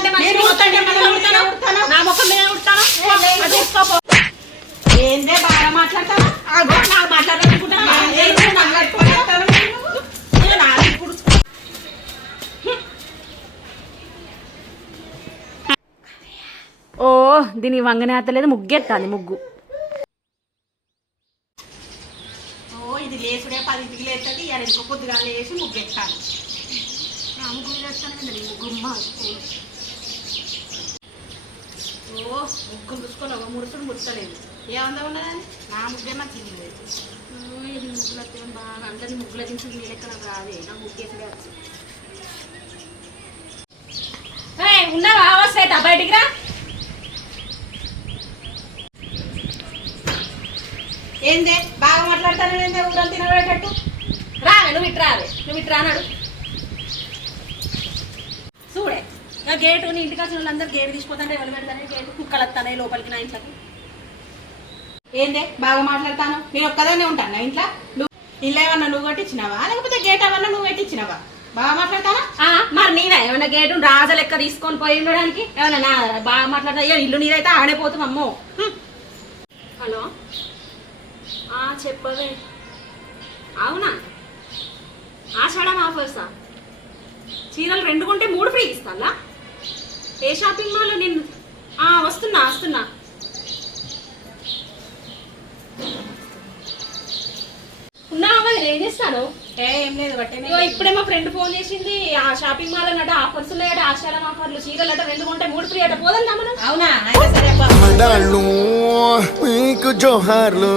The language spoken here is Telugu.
పోతాంటే నా ముఖం మీద ఉడతాను ఏందే బాగా మాట్లాడతాను నాకు మాట్లాడాలనుకుంటాను ఓ దీని వంగనేతలేదు ముగ్గెత్తాలి ముగ్గు. ఇది లేసుడే 10ంటికి లేస్తుంది ఇవాళ ఇంకో కొద్దిగా లేచి ముగ్గెత్తాలి ముగ్గు వేస్తాను గుమ్మ ఓ ముగ్గులు చూసుకొని ఒక ముడుచుడు ముడతలేదు ఏమందా ఉన్నదని నా ముగ్గే మంచిది లేదు ఇది ముగ్గులు వస్తే బాగా అందరినీ ముగ్గుల దించి నీ లెక్కన రాదే నా ముగ్గేసే వచ్చి ఉన్నావా వస్తాయి బయటికి రా. ఏందే బాగా మాట్లాడతాను ఏందే ఊరంతా తినబడేటట్టు రావే నువ్వు ఇటు రానాడు చూడే ఇక గేటు నీ ఇంటికి వచ్చిన వాళ్ళందరూ గేటు తీసిపోతాంటే ఎవరు పెడతానే గేటు కుక్కలు వస్తానే లోపలికి నా ఇంట్లోకి. ఏందే బాగా మాట్లాడతాను నేను ఒక్కదానే ఉంటాను నా ఇంట్లో నువ్వు ఇల్లు ఏమన్నా నువ్వు కట్టించినావా లేకపోతే గేట్ ఏమన్నా నువ్వు పెట్టించినావా బాగా మాట్లాడతానా మరి నేనే ఏమన్నా గేటు రాజ లెక్క తీసుకొని పోయి ఉండడానికి ఏమన్నా బాగా మాట్లాడతా ఇల్లు నీదైతే ఆడైపోతాం అమ్మో. హలో చెప్పవే అవునా ఆషాఢం ఆఫర్సా చీరలు 2 కొంటే 3 ఫ్రీ ఇస్తానా ఏ షాపింగ్ మాల్లో నేను వస్తున్నా ఉన్నావా ఏం చేస్తాను ఏం లేదు బట్టే ఇప్పుడే మా ఫ్రెండ్ ఫోన్ చేసింది ఆ షాపింగ్ మాల్ అన్నట ఆఫర్స్ ఉన్నాయట ఆషాఢం ఆఫర్లు చీరలు అట 2 కొంటే 3 ఫ్రీ అట పోదా మనం. అవునా అయితే సరే మీకు జోహార్లు